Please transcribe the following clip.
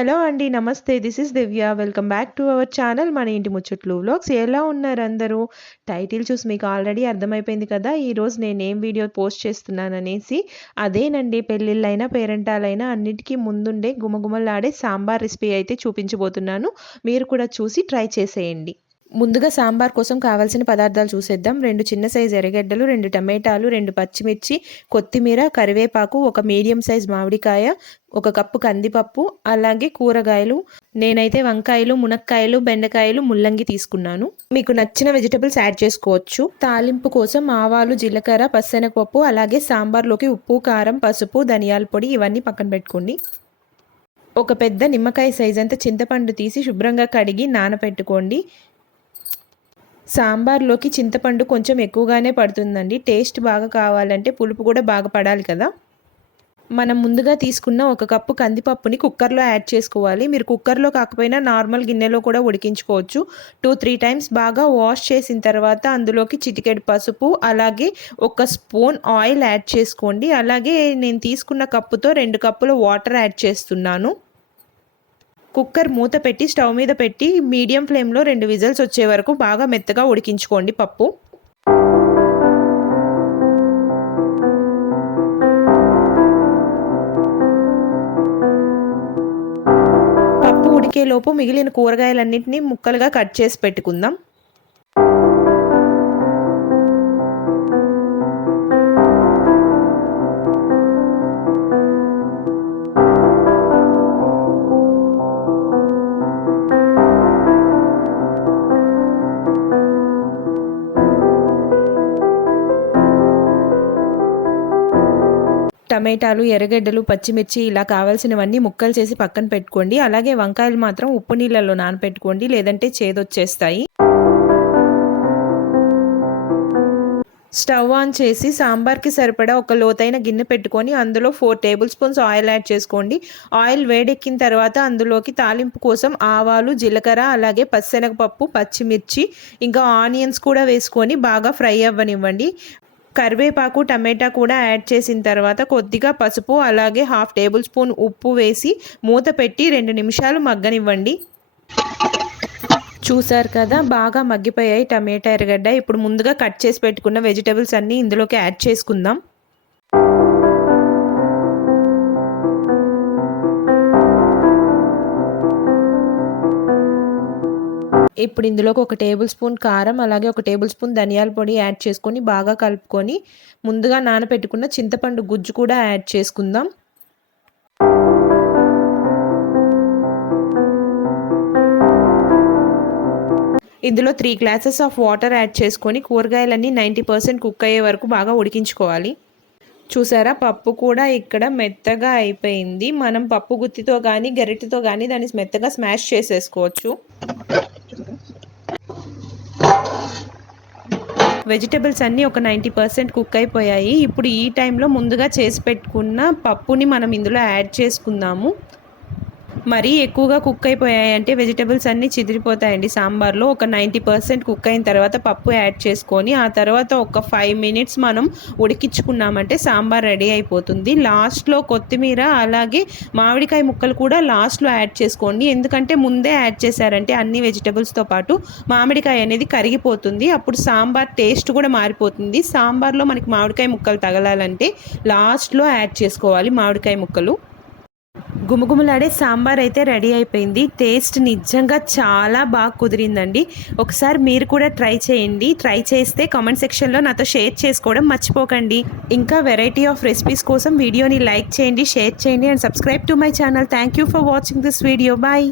Hello అండి. నమస్తే. This is Divya. Welcome back to our channel మన ఇంటి ముచ్చట్లు వ్లాగ్స్. ఎలా ఉన్నారు అందరూ? టైటిల్ చూసి మీకు ఆల్రెడీ అర్థమైపోయింది కదా! ఈరోజు నేనేం వీడియో పోస్ట్ చేస్తున్నాననేసి. అదేనండి, పెళ్ళిళ్ళైనా, పేరంటాలైనా అన్నిటికీ ముందుండే గుమగుమలాడే సాంబార్ రెసిపీ అయితే చూపించబోతున్నాను. మీరు కూడా చూసి ట్రై చేసేయండి. ముందుగా సాంబార్ కోసం కావాల్సిన పదార్థాలు చూసేద్దాం. 2 చిన్న సైజు ఎర్రగడ్డలు, 2 టమాటాలు, 2 పచ్చిమిర్చి, కొత్తిమీర, కరివేపాకు, ఒక మీడియం సైజ్ మామిడికాయ, 1 కప్పు కందిపప్పు, అలాగే కూరగాయలు. నేనైతే వంకాయలు, మునక్కాయలు, బెండకాయలు, ముల్లంగి తీసుకున్నాను. మీకు నచ్చిన వెజిటబుల్స్ యాడ్ చేసుకోవచ్చు. తాలింపు కోసం ఆవాలు, జీలకర్ర, పచ్చెనగపప్పు, అలాగే సాంబార్లోకి ఉప్పు, కారం, పసుపు, ధనియాల పొడి ఇవన్నీ పక్కన పెట్టుకోండి. ఒక పెద్ద నిమ్మకాయ సైజ్ అంత చింతపండు తీసి శుభ్రంగా కడిగి నానబెట్టుకోండి. సాంబార్లోకి చింతపండు కొంచెం ఎక్కువగానే పడుతుందండి. టేస్ట్ బాగా కావాలంటే పులుపు కూడా బాగా పడాలి కదా. మనం ముందుగా తీసుకున్న 1 కప్పు కందిపప్పుని కుక్కర్లో యాడ్ చేసుకోవాలి. మీరు కుక్కర్లో కాకపోయినా నార్మల్ గిన్నెలో కూడా ఉడికించుకోవచ్చు. 2-3 టైమ్స్ బాగా వాష్ చేసిన తర్వాత అందులోకి చిటికెడు పసుపు, అలాగే 1 స్పూన్ ఆయిల్ యాడ్ చేసుకోండి. అలాగే నేను తీసుకున్న కప్పుతో 2 కప్పుల వాటర్ యాడ్ చేస్తున్నాను. కుక్కర్ మూత పెట్టి స్టవ్ మీద పెట్టి మీడియం ఫ్లేమ్లో 2 విజిల్స్ వచ్చే వరకు బాగా మెత్తగా ఉడికించుకోండి పప్పు. పప్పు ఉడికేలోపు మిగిలిన కూరగాయలన్నింటినీ ముక్కలుగా కట్ చేసి పెట్టుకుందాం. టమాటాలు, ఎర్రగడ్డలు, పచ్చిమిర్చి ఇలా కావాల్సినవన్నీ ముక్కలు చేసి పక్కన పెట్టుకోండి. అలాగే వంకాయలు మాత్రం ఉప్పు నీళ్ళలో నానపెట్టుకోండి, లేదంటే చేదొచ్చేస్తాయి. స్టవ్ ఆన్ చేసి సాంబార్కి సరిపడా ఒక లోతైన గిన్నె పెట్టుకొని అందులో 4 టేబుల్ స్పూన్స్ ఆయిల్ యాడ్ చేసుకోండి. ఆయిల్ వేడెక్కిన తర్వాత అందులోకి తాలింపు కోసం ఆవాలు, జీలకర్ర, అలాగే పచ్చెనగపప్పు, పచ్చిమిర్చి, ఇంకా ఆనియన్స్ కూడా వేసుకొని బాగా ఫ్రై అవ్వనివ్వండి. కరివేపాకు, టమాటా కూడా యాడ్ చేసిన తర్వాత కొద్దిగా పసుపు, అలాగే 1/2 టేబుల్ స్పూన్ ఉప్పు వేసి మూత పెట్టి 2 నిమిషాలు మగ్గనివ్వండి. చూసారు కదా, బాగా మగ్గిపోయాయి టమాటా, ఎర్రగడ్డ. ఇప్పుడు ముందుగా కట్ చేసి పెట్టుకున్న వెజిటబుల్స్ అన్నీ ఇందులోకి యాడ్ చేసుకుందాం. ఇప్పుడు ఇందులోకి 1 టేబుల్ స్పూన్ కారం, అలాగే 1 టేబుల్ స్పూన్ ధనియాల పొడి యాడ్ చేసుకొని బాగా కలుపుకొని ముందుగా నానబెట్టుకున్న చింతపండు గుజ్జు కూడా యాడ్ చేసుకుందాం. ఇందులో 3 గ్లాసెస్ ఆఫ్ వాటర్ యాడ్ చేసుకొని కూరగాయలన్నీ 90% కుక్ అయ్యే వరకు బాగా ఉడికించుకోవాలి. చూసారా, పప్పు కూడా ఇక్కడ మెత్తగా అయిపోయింది. మనం పప్పు గుత్తితో కానీ గరిటెతో కానీ దాన్ని మెత్తగా స్మాష్ చేసేసుకోవచ్చు. వెజిటబుల్స్ అన్నీ ఒక 90% కుక్ అయిపోయాయి. ఇప్పుడు ఈ టైంలో ముందుగా చేసి పెట్టుకున్న పప్పుని మనం ఇందులో యాడ్ చేసుకుందాము. మరీ ఎక్కువగా కుక్ అయిపోయాయంటే వెజిటబుల్స్ అన్నీ చిదిరిపోతాయండి సాంబార్లో. ఒక 90% కుక్ అయిన తర్వాత పప్పు యాడ్ చేసుకొని ఆ తర్వాత ఒక 5 మినిట్స్ మనం ఉడికించుకున్నామంటే సాంబార్ రెడీ అయిపోతుంది. లాస్ట్లో కొత్తిమీర, అలాగే మామిడికాయ ముక్కలు కూడా లాస్ట్లో యాడ్ చేసుకోండి. ఎందుకంటే ముందే యాడ్ చేశారంటే అన్ని వెజిటబుల్స్తో పాటు మామిడికాయ అనేది కరిగిపోతుంది. అప్పుడు సాంబార్ టేస్ట్ కూడా మారిపోతుంది. సాంబార్లో మనకి మామిడికాయ ముక్కలు తగలాలంటే లాస్ట్లో యాడ్ చేసుకోవాలి మామిడికాయ ముక్కలు. గుమగుమలాడే సాంబార్ అయితే రెడీ అయిపోయింది. టేస్ట్ నిజంగా చాలా బాగా కుదిరిందండి. ఒకసారి మీరు కూడా ట్రై చేయండి. ట్రై చేస్తే కామెంట్ సెక్షన్లో నాతో షేర్ చేసుకోవడం మర్చిపోకండి. ఇంకా వెరైటీ ఆఫ్ రెసిపీస్ కోసం వీడియోని లైక్ చేయండి, షేర్ చేయండి and subscribe to my channel. Thank you for watching this video. Bye.